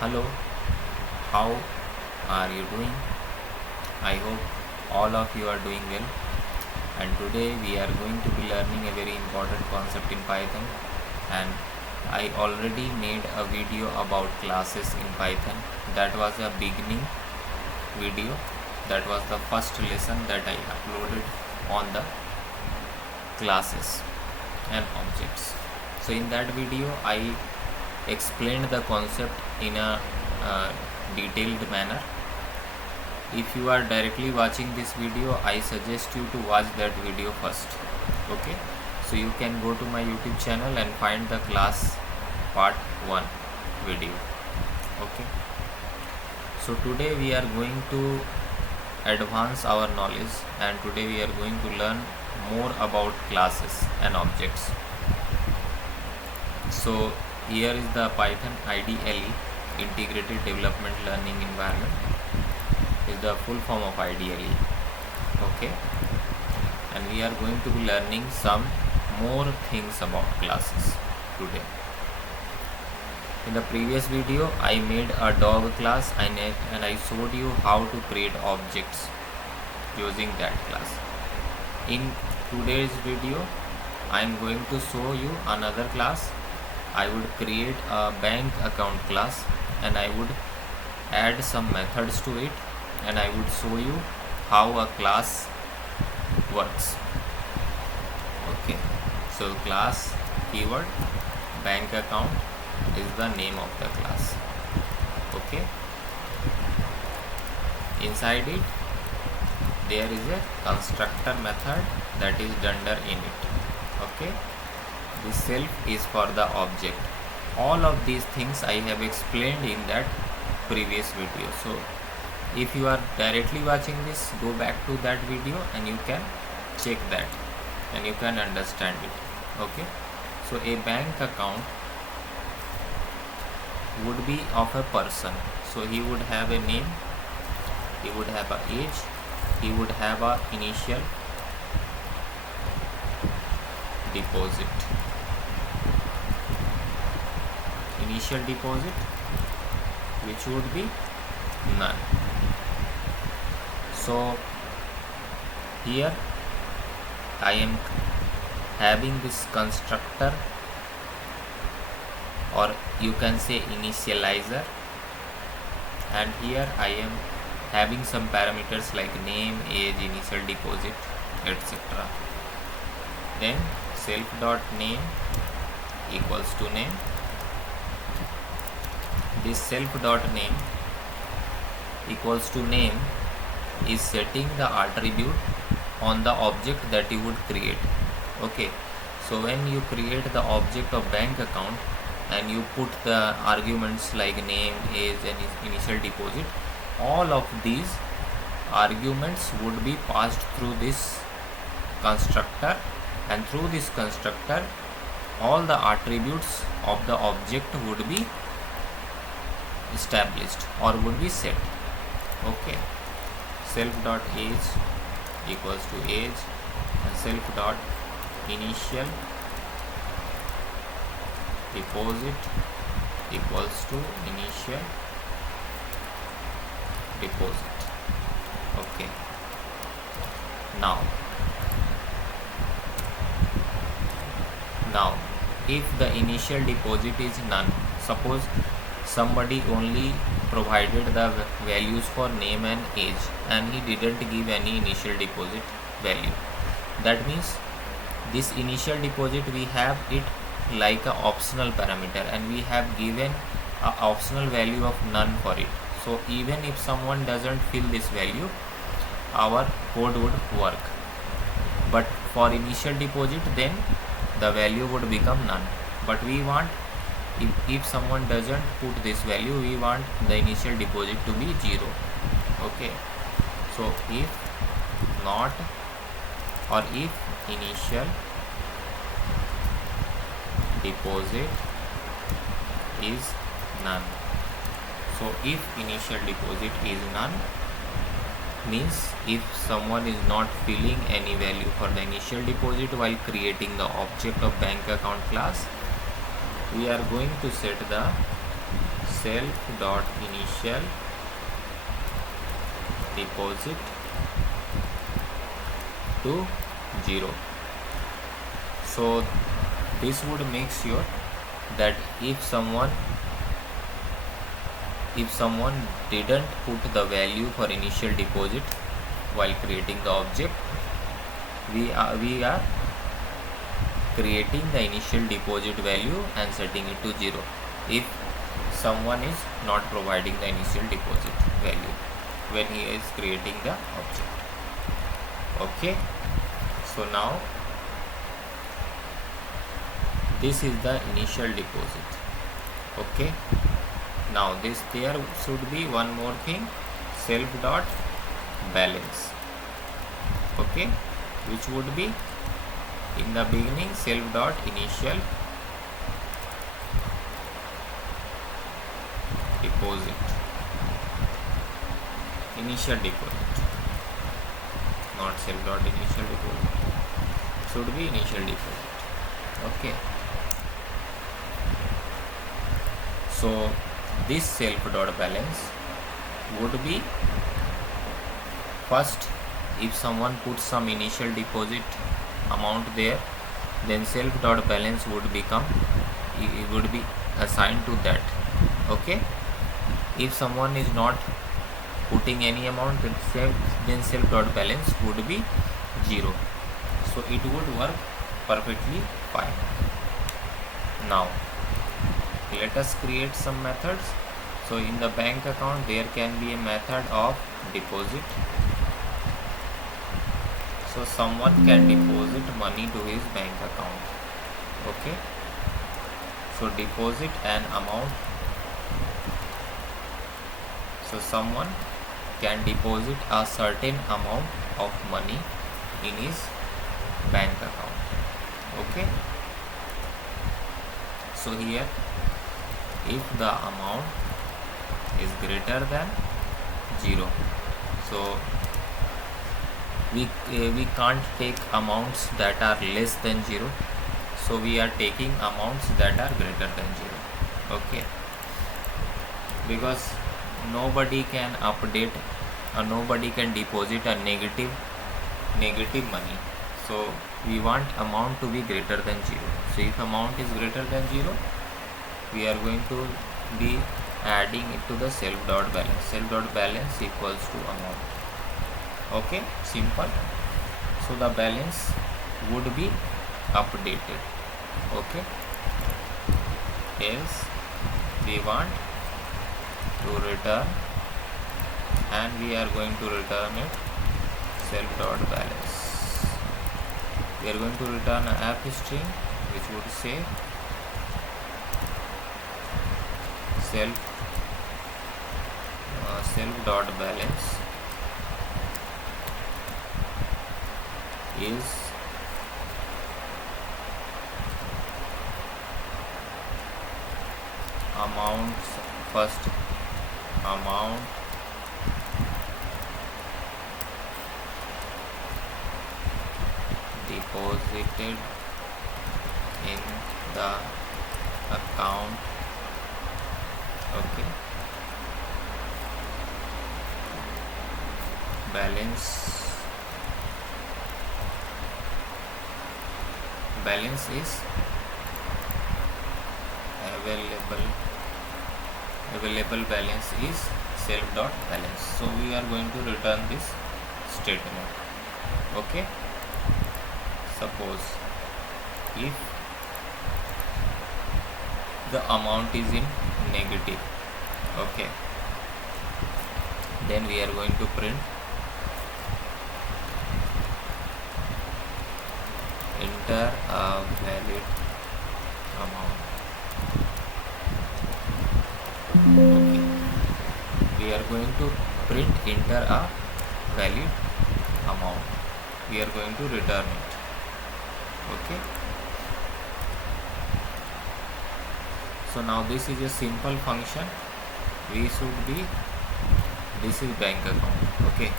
Hello, how are you doing? I hope all of you are doing well. And today we are going to be learning a very important concept in Python. And I already made a video about classes in Python. That was a beginning video. That was the first lesson that I uploaded on the classes and objects. So in that video I explained the concept in a detailed manner. If you are directly watching this video, I suggest you to watch that video first. Okay, so you can go to my YouTube channel and find the class part 1 video. Okay, so today we are going to advance our knowledge, and today we are going to learn more about classes and objects. So here is the Python IDLE, Integrated Development Learning Environment, is the full form of IDLE. Okay, and we are going to be learning some more things about classes today. In the previous video I made a dog class and I showed you how to create objects using that class. In today's video I am going to show you another class. I would create a bank account class and I would add some methods to it, and I would show you how a class works. Okay, so class keyword bank account is the name of the class. Okay, inside it there is a constructor method that is dunder init. Okay, the self is for the object. All of these things I have explained in that previous video. So if you are directly watching this, go back to that video and you can check that and you can understand it. Okay, so a bank account would be of a person. So he would have a name, he would have a age, he would have a initial deposit. Initial deposit which would be none. So here I am having this constructor, or you can say initializer, and here I am having some parameters like name, age, initial deposit, etc. Then self.name equals to name. This self.name equals to name is setting the attribute on the object that you would create. Okay, so when you create the object of bank account and you put the arguments like name, age and initial deposit, all of these arguments would be passed through this constructor, and through this constructor all the attributes of the object would be established or would be set. Okay, self.age equals to age and self.initial deposit equals to initial deposit. Okay, now if the initial deposit is none, suppose somebody only provided the values for name and age and he didn't give any initial deposit value, that means this initial deposit we have it like a optional parameter and we have given a optional value of none for it. So even if someone doesn't fill this value, our code would work. But for initial deposit, then the value would become none. But we want, if someone doesn't put this value, we want the initial deposit to be 0. Okay, so if not, or if initial deposit is none. So if initial deposit is none means if someone is not filling any value for the initial deposit while creating the object of bank account class, we are going to set the self dot initial deposit to 0. So this would make sure that if someone didn't put the value for initial deposit while creating the object, we are creating the initial deposit value and setting it to 0 if someone is not providing the initial deposit value when he is creating the object. Okay, so now this is the initial deposit. Okay, now there should be one more thing, self dot balance. Okay, which would be in the beginning self dot initial deposit, not self dot initial deposit, should be initial deposit. Okay, so this self dot balance would be first, if someone puts some initial deposit amount there, then self dot balance would be assigned to that. Okay, if someone is not putting any amount, then self dot balance would be 0. So it would work perfectly fine. Now let us create some methods. So in the bank account there can be a method of deposit. So someone can deposit money to his bank account. Okay, so deposit an amount. So someone can deposit a certain amount of money in his bank account. Okay, so here if the amount is greater than 0, so we can't take amounts that are less than 0, so we are taking amounts that are greater than 0. Okay, because nobody can update nobody can deposit a negative money, so we want amount to be greater than 0. So if amount is greater than 0, we are going to be adding it to the self dot balance equals to amount. Okay, simple. So the balance would be updated. Okay, else we want to return, and we are going to return it self dot balance. We are going to return an app string which would say self dot balance is first amount deposited in the account. Okay, balance is available balance is self dot balance. So we are going to return this statement. Okay, suppose if the amount is in negative, okay, then we are going to print enter a valid amount. Okay, we are going to print enter a valid amount. We are going to return it. Okay, so now this is a simple function. This is bank account. Okay,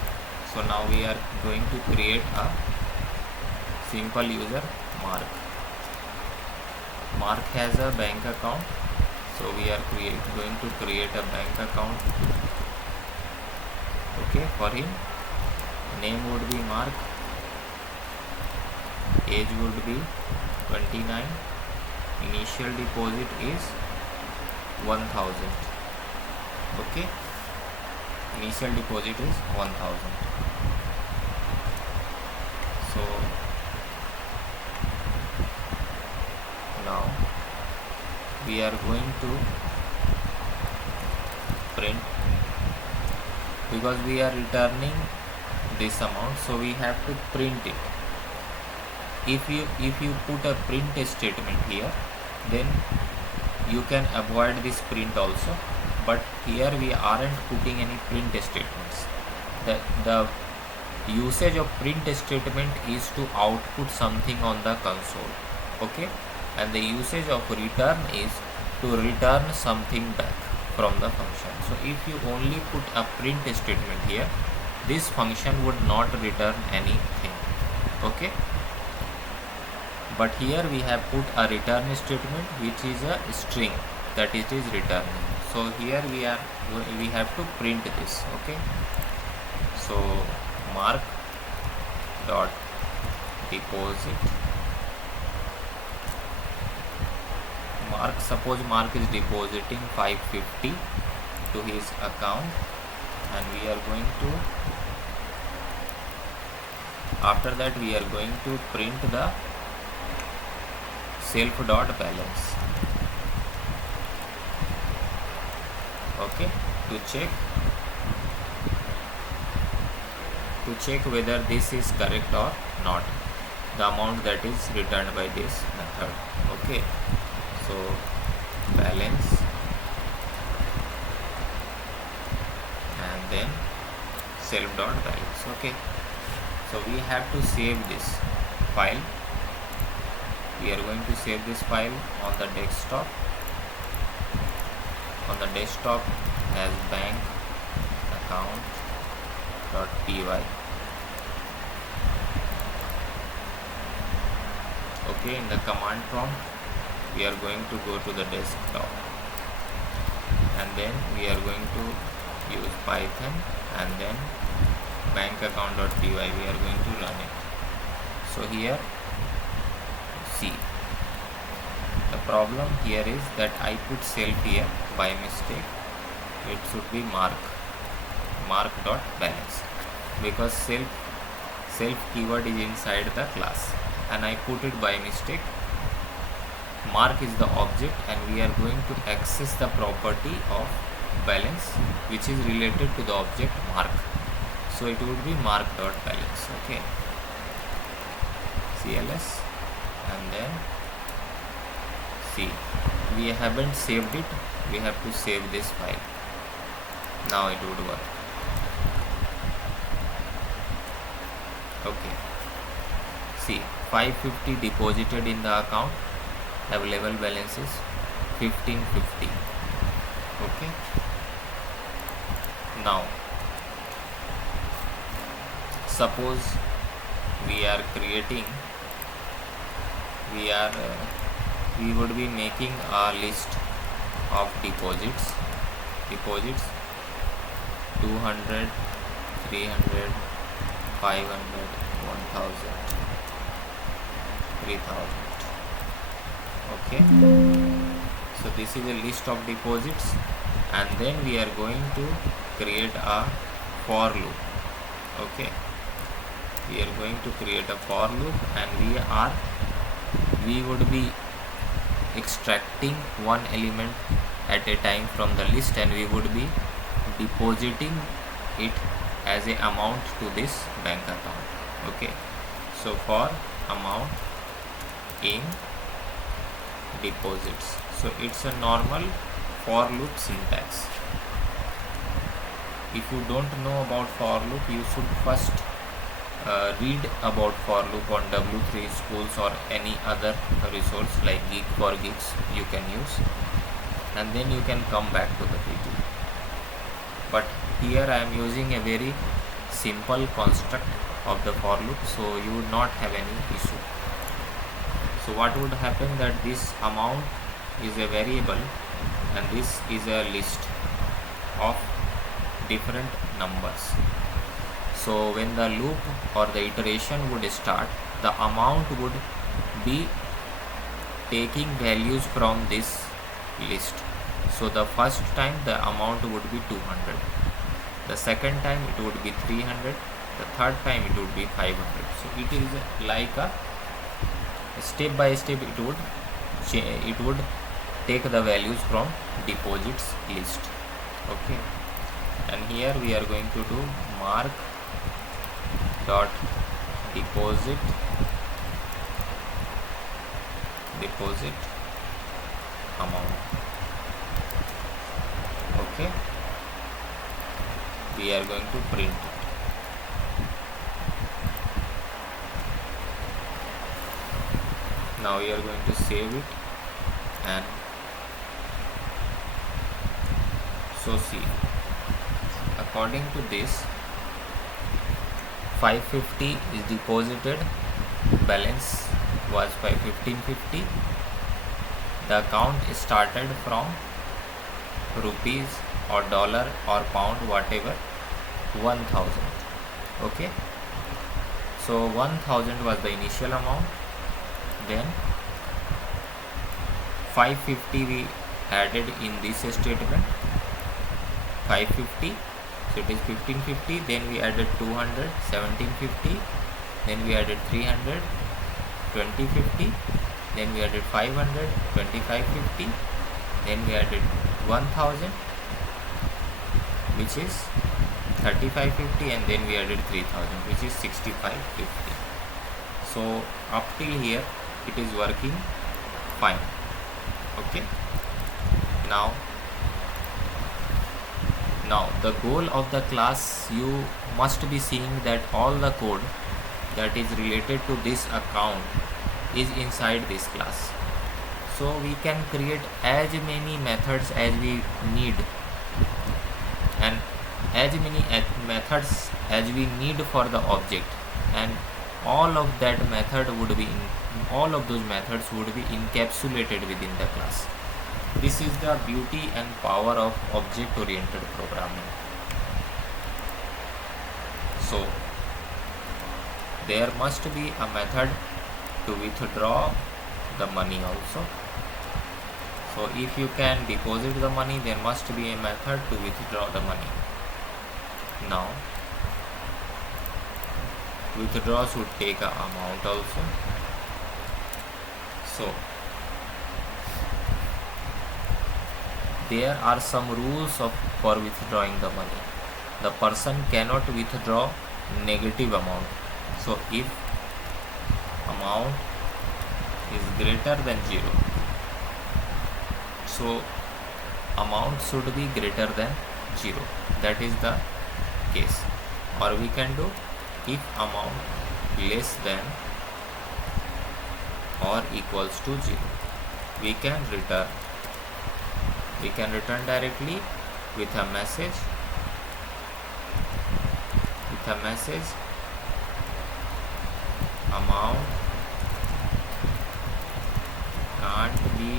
so now we are going to create a simple user. Mark has a bank account, So we are going to create a bank account. Okay, for him, name would be Mark, age would be 29, initial deposit is 1000. Okay, initial deposit is 1000. So now we are going to print, because we are returning this amount, so we have to print it. If you put a print statement here, then you can avoid this print also, but here we aren't putting any print statements. The usage of print statement is to output something on the console. Okay, and the usage of return is to return something back from the function. So if you only put a print statement here, this function would not return anything. Okay, but here we have put a return statement which is a string that it is returning. So here we have to print this. Okay, so mark dot deposit, suppose Mark is depositing 550 to his account, and we are going to, after that we are going to print the self dot balance. Okay, to check whether this is correct or not, the amount that is returned by this method. Okay, so balance and then self dot balance. Okay, so we have to save this file. We are going to save this file on the desktop. On the desktop as bank account.py. Okay, in the command prompt we are going to go to the desktop, and then we are going to use Python, and then bank account.py we are going to run it. So here, see, the problem here is that I put self here by mistake. It should be mark dot balance, because self keyword is inside the class, and I put it by mistake. Mark is the object, and we are going to access the property of balance which is related to the object mark. So it would be mark dot balance. Okay, CLS, and then see, we haven't saved it. We have to save this file. Now it would work. Okay, see, 550 deposited in the account, available balance is 1550. Okay, now suppose we are creating, we would be making a list of deposits 200, 300, 500, 1000, 3000. Okay, so this is a list of deposits, and then we are going to create a for loop. Okay, we are going to create a for loop, and we would be extracting one element at a time from the list, and we would be depositing it as a amount to this bank account. Okay, so for amount in deposits, so it's a normal for loop syntax. If you don't know about for loop, you should first read about for loop on W3 schools or any other resource like Geek for Geeks you can use, and then you can come back to the PT. But here I am using a very simple construct of the for loop, so you would not have any issue. So what would happen, that this amount is a variable and this is a list of different numbers. So when the loop or the iteration would start, the amount would be taking values from this list. So the first time the amount would be 200, the second time it would be 300, the third time it would be 500. So it is like a step by step, it would take the values from deposits list. Okay, and here we are going to do mark dot deposit amount. Okay, we are going to print it. Now we are going to save it, and so see, according to this, 550 is deposited, balance was 1550. The account started from rupees or dollar or pound, whatever, 1000. Okay, so 1000 was the initial amount, then 550 we added in this statement, 550, so it is 1550, then we added 200, 1750, then we added 300, 2050, then we added 500, 2550, then we added 1000, which is 3550, and then we added 3000, which is 6550. So up till here it is working fine. Okay, now the goal of the class, you must be seeing that all the code that is related to this account is inside this class. So we can create as many methods as we need, and as many methods as we need for the object, and all of that method would be all of those methods would be encapsulated within the class. This is the beauty and power of object oriented programming. So there must be a method to withdraw the money also. So if you can deposit the money, there must be a method to withdraw the money. Now withdraw should take an amount also. So there are some rules for withdrawing the money. The person cannot withdraw negative amount. So if amount is greater than 0, so amount should be greater than 0. That is the case. Or we can do, if amount less than or equals to 0, we can return directly with a message amount can't be,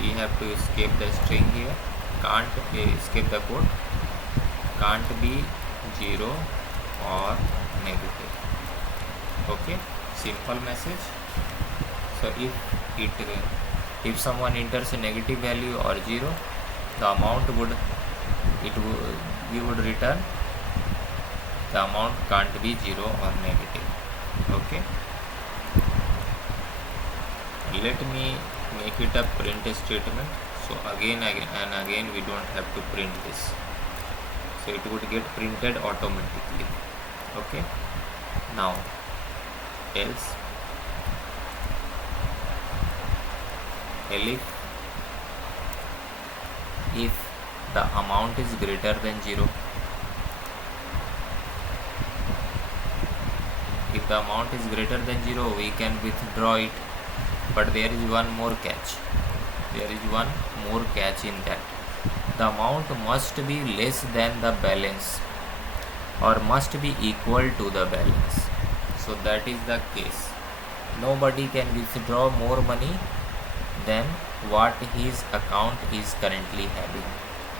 we have to escape the string here, can't escape the code, can't be 0 or negative. Okay, simple message. So if someone enters a negative value or 0, the amount we would return the amount can't be 0 or negative. Okay, let me make it a print statement. So again we don't have to print this, so it would get printed automatically. Okay, now else if the amount is greater than 0, if the amount is greater than 0, we can withdraw it, but there is one more catch. In that the amount must be less than the balance or must be equal to the balance. So that is the case. Nobody can withdraw more money than what his account is currently having.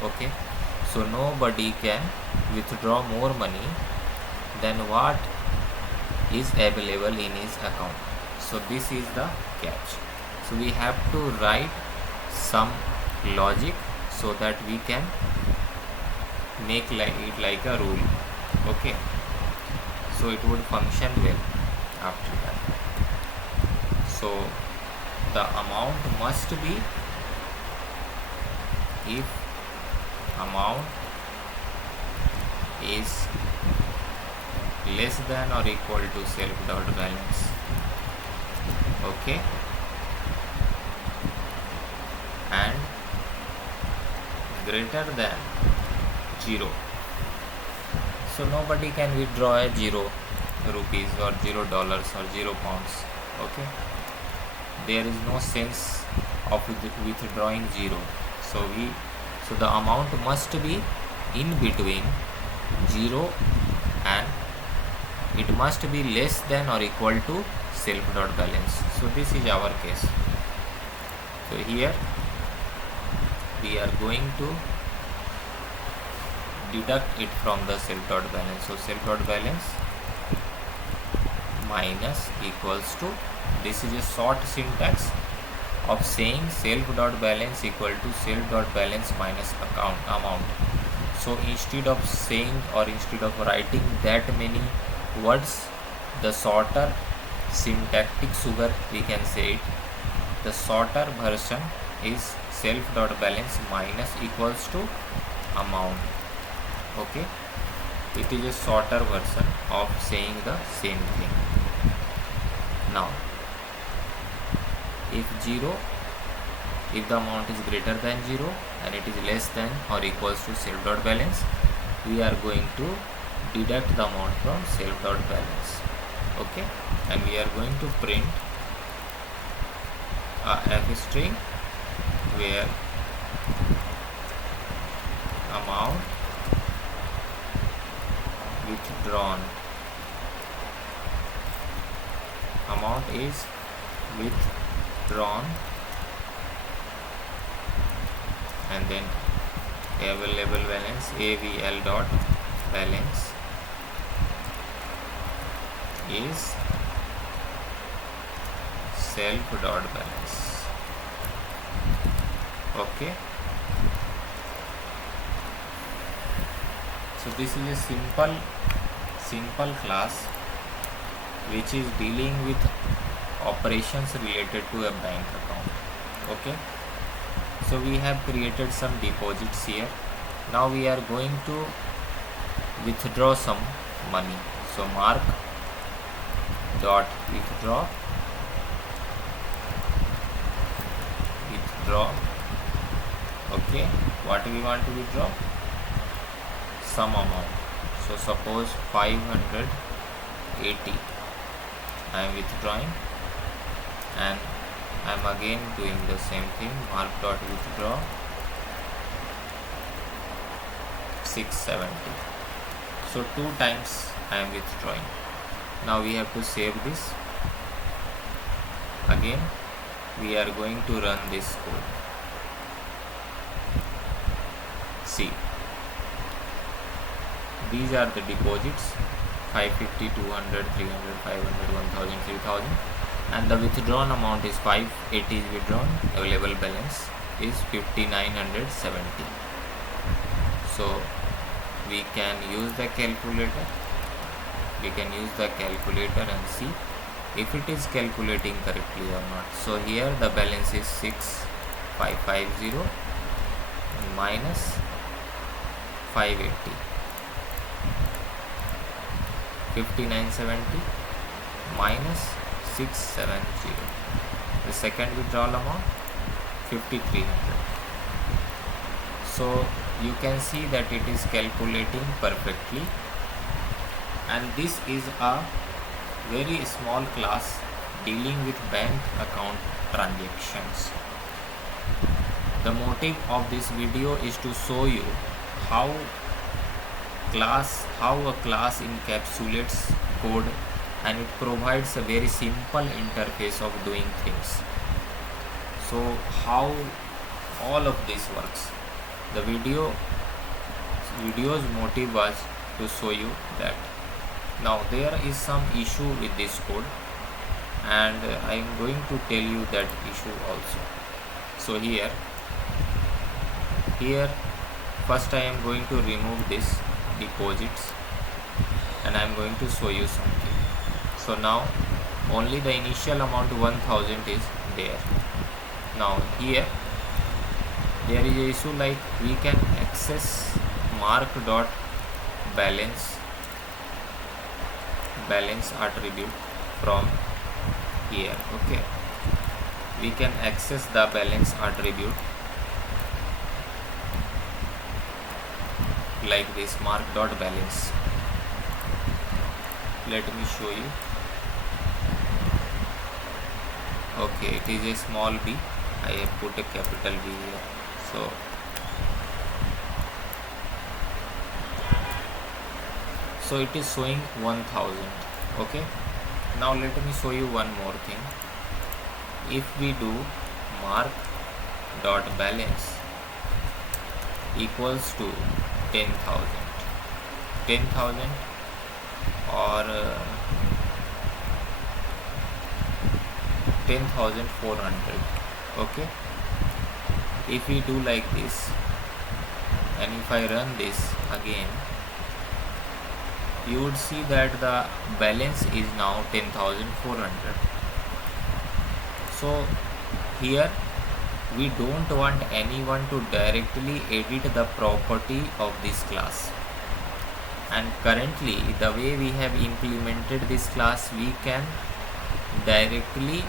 Okay, so nobody can withdraw more money than what is available in his account. So this is the catch. So we have to write some logic so that we can make it like a rule. Okay, so it would function well after that. So the amount must be, if amount is less than or equal to self dot balance, okay, and greater than 0. So nobody can withdraw a 0 rupees or $0 or 0 pounds. Okay, there is no sense of withdrawing 0. So the amount must be in between 0 and it must be less than or equal to self dot balance. So this is our case. So here we are going to deduct it from the self dot balance. So self dot balance minus equals to, this is a short syntax of saying self dot balance equal to self dot balance minus amount. So instead of saying or instead of writing that many words, the shorter syntactic sugar we can say it, the shorter version is self dot balance minus equals to amount. Okay, it is a shorter version of saying the same thing. Now if the amount is greater than 0 and it is less than or equals to self dot balance, we are going to deduct the amount from self dot balance. Okay, and we are going to print a f string where amount withdrawn, amount is withdrawn, and then available balance, AVL dot balance is self dot balance. Okay, so this is a simple class which is dealing with operations related to a bank account. Okay, so we have created some deposits here. Now we are going to withdraw some money. So mark dot withdraw, okay, what we want to withdraw, some amount. So suppose 580 I am withdrawing, and I am again doing the same thing, mark dot withdraw 670. So 2 times I am withdrawing. Now we have to save this. Again we are going to run this code. See, these are the deposits: 550, 200, 300, 500, 1000, 3000, and the withdrawn amount is 580 is withdrawn. Available balance is 5970. So we can use the calculator. And see if it is calculating correctly or not. So here the balance is 6550 minus 580, 5970 minus 670. The second withdrawal amount 5300. So you can see that it is calculating perfectly, and this is a very small class dealing with bank account transactions. The motive of this video is to show you how a class encapsulates code, and it provides a very simple interface of doing things. So how all of this works? The video's motive was to show you that. Now there is some issue with this code, and I am going to tell you that issue also. So here first I am going to remove this deposits, and I am going to show you something. So now only the initial amount 1000 is there. Now here there is a issue, like we can access mark.balance attribute from here. Okay, we can access the balance attribute like this, mark.balance. Let me show you. Okay, it is a small b. I have put a capital B here. So it is showing 1000. Okay, now let me show you one more thing. If we do mark.balance equals to 10,000 or 10,400. Okay, if we do like this, and if I run this again, you would see that the balance is now 10,400. So here we don't want anyone to directly edit the property of this class, and currently the way we have implemented this class, we can directly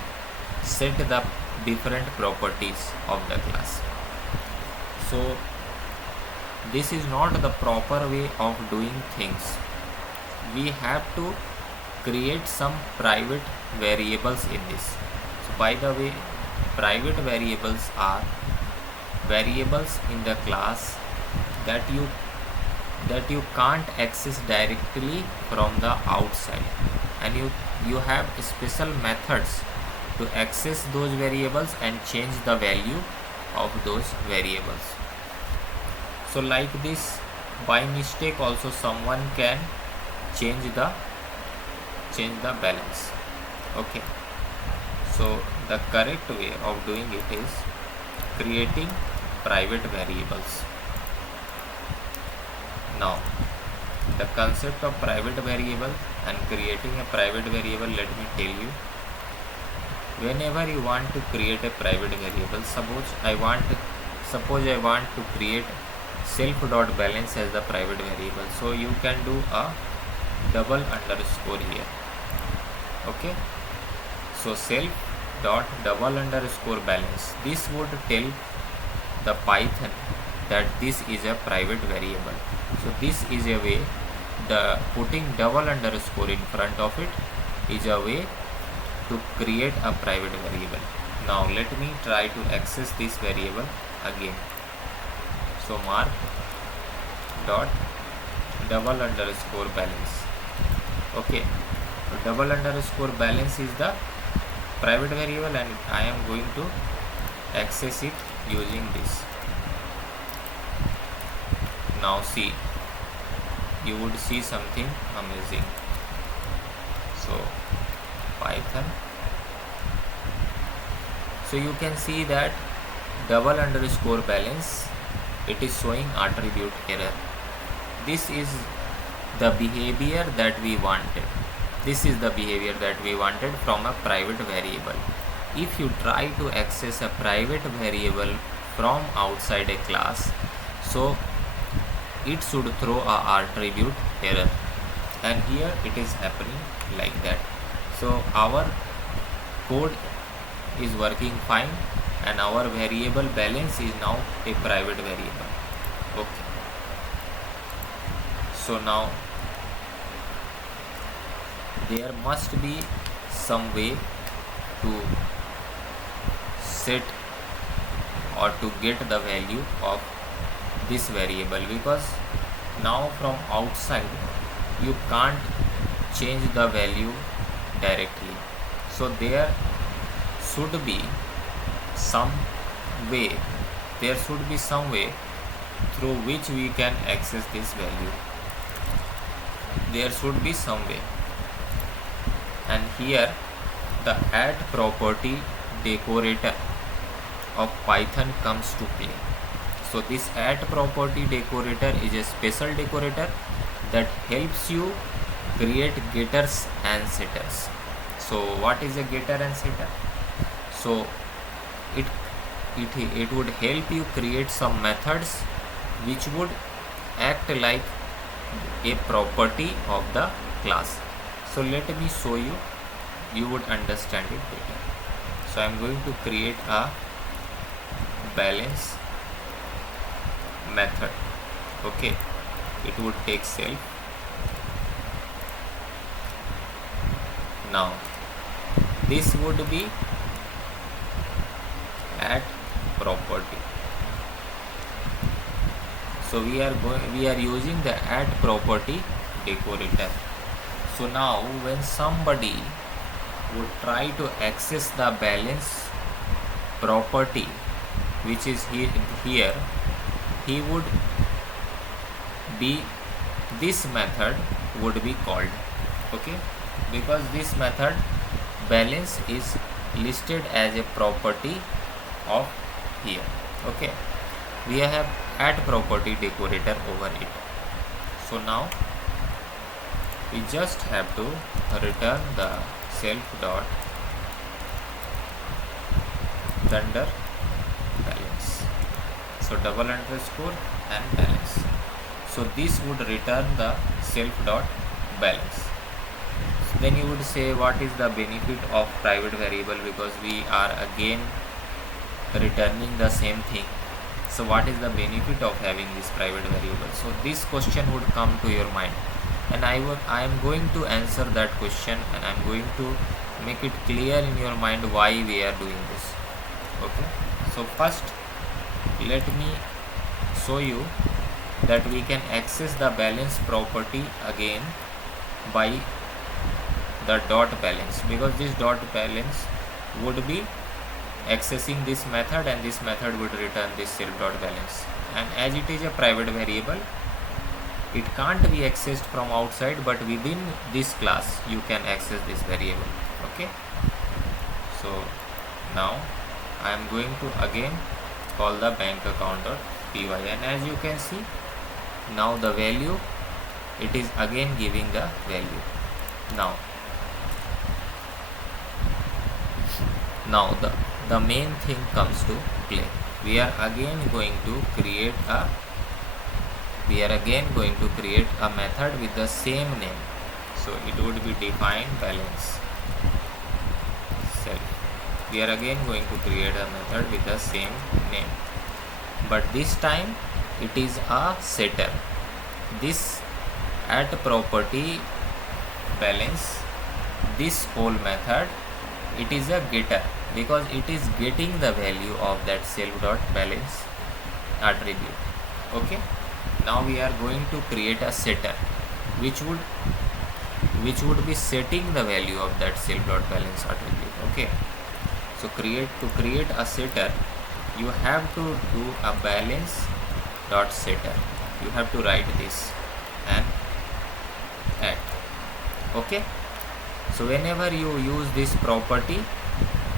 set the different properties of the class. So this is not the proper way of doing things. We have to create some private variables in this. So by the way, private variables are variables in the class that you can't access directly from the outside, and you have special methods to access those variables and change the value of those variables. So like this, by mistake also someone can change the balance. Okay, so the correct way of doing it is creating private variables. Now the concept of private variable and creating a private variable, let me tell you. Whenever you want to create a private variable, suppose I want to create self.balance as the private variable, so you can do a double underscore here. Okay, so self.double_balance, this would tell the Python that this is a private variable. So this is a way, the putting double underscore in front of it is a way to create a private variable. Now let me try to access this variable again. So mark.double_balance. Okay, so double_balance is the private variable, and I am going to access it using this. Now see, you would see something amazing. So Python, so you can see that double_balance, it is showing attribute error. This is the behavior that we wanted. This is the behavior that we wanted from a private variable. If you try to access a private variable from outside a class, so it should throw a attribute error, and here it is happening like that. So our code is working fine, and our variable balance is now a private variable. Okay, so now there must be some way to set or to get the value of this variable, because now from outside you can't change the value directly. So there should be some way, there should be some way through which we can access this value. There should be some way, and here the add property decorator of Python comes to play. So this add property decorator is a special decorator that helps you create getters and setters. So what is a getter and setter? So it would help you create some methods which would act like a property of the class. So let me show you, you would understand it better. So I am going to create a balance method. Okay, it would take self. Now this would be add property. So we are using the add property decorator. So now when somebody would try to access the balance property which is here, he would be, this method would be called. Okay, because this method balance is listed as a property of here. Okay, we have add property decorator over it. So now we just have to return the self dot thunder balance. So double underscore and balance. So this would return the self dot balance. So then you would say, what is the benefit of private variable, because we are again returning the same thing. So what is the benefit of having this private variable? So this question would come to your mind, and I am going to answer that question, and I am going to make it clear in your mind why we are doing this. Okay, so first let me show you that we can access the balance property again by the dot balance, because this dot balance would be accessing this method, and this method would return this self dot balance. And as it is a private variable, it can't be accessed from outside, but within this class you can access this variable. Okay, so now I am going to again call the bank account dot py, and as you can see, now the value, it is again giving the value. Now the main thing comes to play. We are again going to create a method with the same name. So it would be define balance self. We are again going to create a method with the same name, but this time it is a setter. This add property balance, this whole method, it is a getter, because it is getting the value of that self dot balance attribute. Okay, now we are going to create a setter which would be setting the value of that self dot balance attribute. Okay, so to create a setter, you have to do a balance dot setter. You have to write this and add. Okay, so whenever you use this property,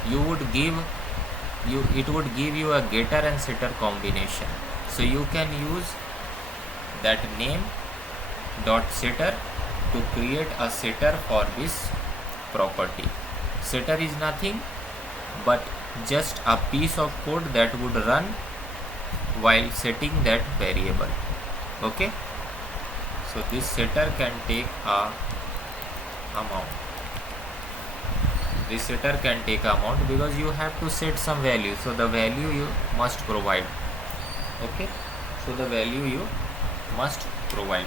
it would give you a getter and setter combination. So you can use that name dot setter to create a setter for this property. Setter is nothing but just a piece of code that would run while setting that variable. Okay, so this setter can take a amount. This setter can take amount because you have to set some value, so the value you must provide. Okay, so the value you must provide.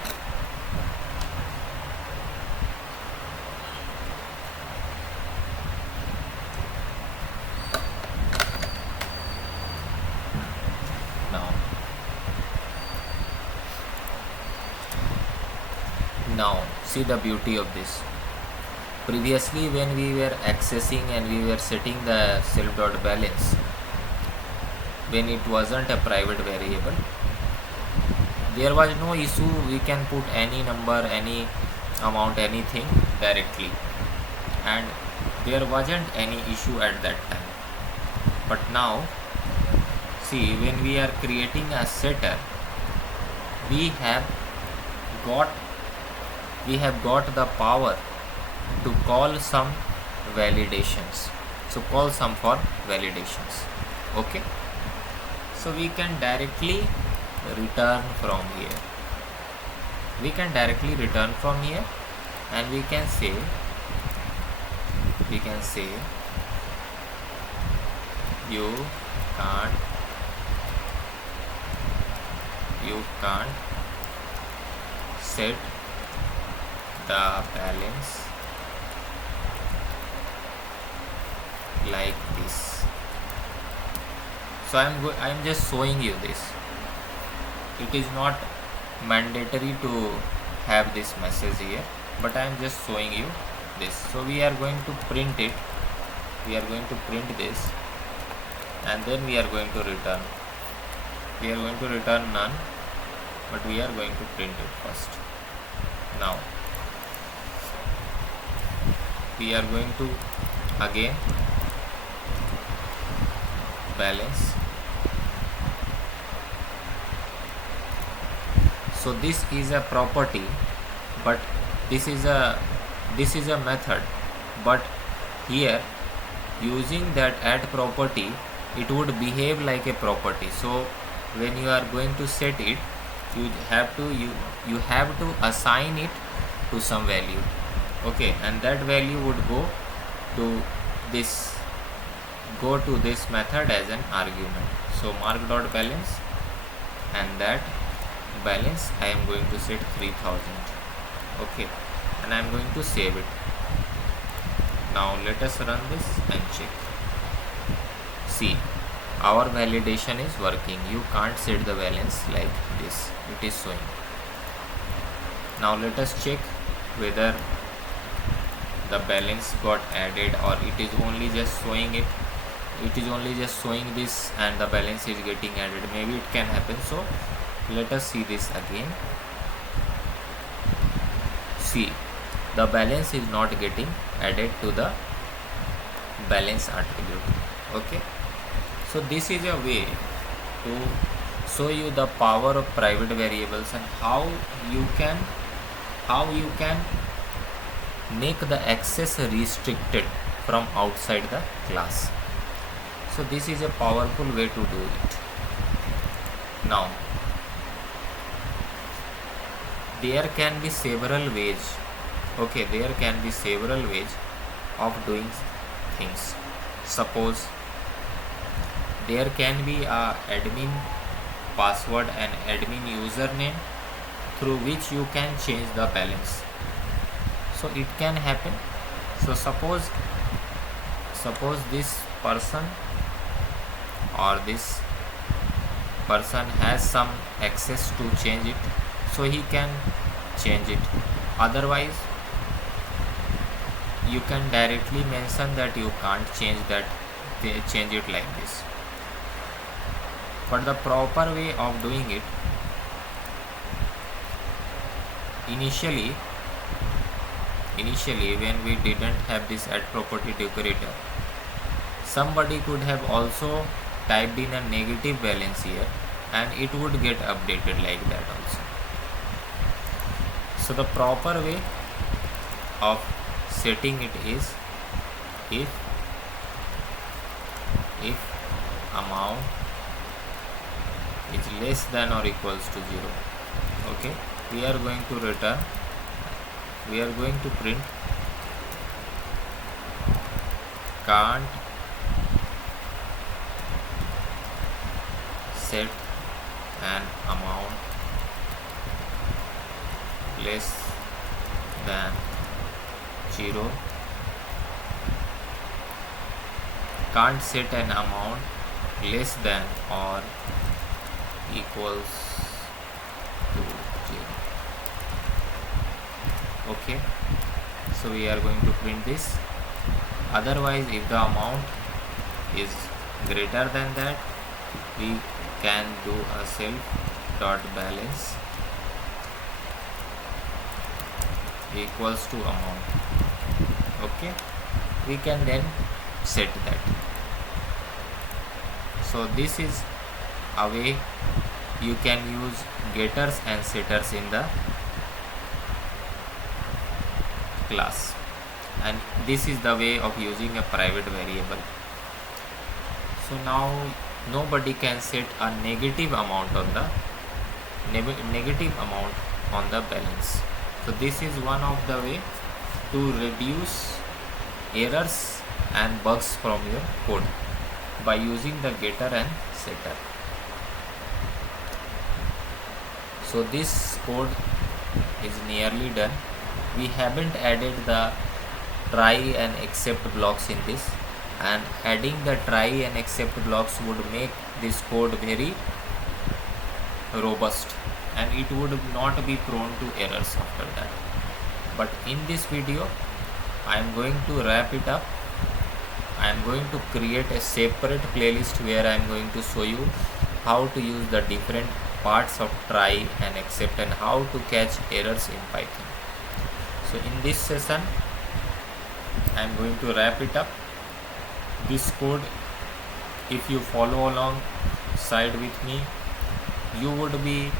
Now see the beauty of this. Previously when we were accessing and we were setting the self dot balance, when it wasn't a private variable, there was no issue. We can put any number, any amount, anything directly, and there wasn't any issue at that time. But now see, when we are creating a setter, we have got the power to call some validations. So call some for validations. Okay, so we can directly return from here. And we can say you can't set the balance like this. So I am just showing you this. It is not mandatory to have this message here, but I am just showing you this. So we are going to print it. We are going to print this, and then we are going to return. We are going to return none, but we are going to print it first. Now we are going to again balance. So this is a property, but this is a method, but here using that add property, it would behave like a property. So when you are going to set it, you have to assign it to some value. Okay, and that value would go to this method as an argument. So mark.balance, and that balance I am going to set 3000. Okay, and I am going to save it. Now let us run this and check. See, our validation is working. You can't set the balance like this. It is showing. Now let us check whether the balance got added, or it is only just showing it. It is only just showing this and the balance is getting added. Maybe it can happen. So let us see this again. See, the balance is not getting added to the balance attribute. Okay, so this is a way to show you the power of private variables and how you can make the access restricted from outside the class. So this is a powerful way to do it. Now there can be several ways. Okay, there can be several ways of doing things. Suppose there can be a admin password and admin username through which you can change the balance. So it can happen. So suppose this person or this person has some access to change it, so he can change it. Otherwise you can directly mention that you can't change it like this. But the proper way of doing it, initially when we didn't have this add property decorator, somebody could have also typed in a negative balance here and it would get updated like that also. So the proper way of setting it is if amount is less than or equals to 0. Okay, we are going to print can't set an amount less than 0, can't set an amount less than or equals to 0. Okay, so we are going to print this. Otherwise, if the amount is greater than that, we can do a self dot balance equals to amount. Okay, we can then set that. So this is a way you can use getters and setters in the class, and this is the way of using a private variable. So now nobody can set a negative amount on the balance. So this is one of the way to reduce errors and bugs from your code by using the getter and setter. So this code is nearly done. We haven't added the try and except blocks in this, and adding the try and except blocks would make this code very robust and it would not be prone to errors after that. But in this video I am going to wrap it up. I am going to create a separate playlist where I am going to show you how to use the different parts of try and except and how to catch errors in Python. So in this session I am going to wrap it up. This code, if you follow along side with me, you would be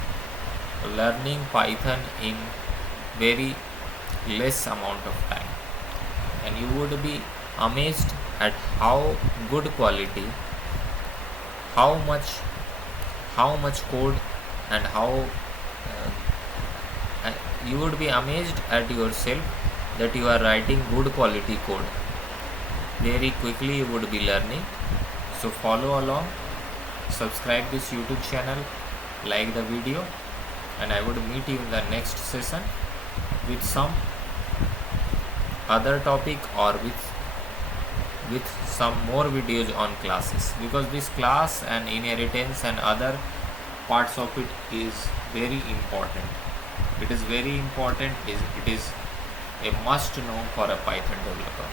learning Python in very less amount of time, and you would be amazed at how good quality, how much code, and how you would be amazed at yourself that you are writing good quality code. Very quickly you would be learning. So follow along, subscribe this YouTube channel, like the video, and I would meet you in the next session with some other topic or with some more videos on classes, because this class and inheritance and other parts of it is very important. It is very important. It is a must know for a Python developer.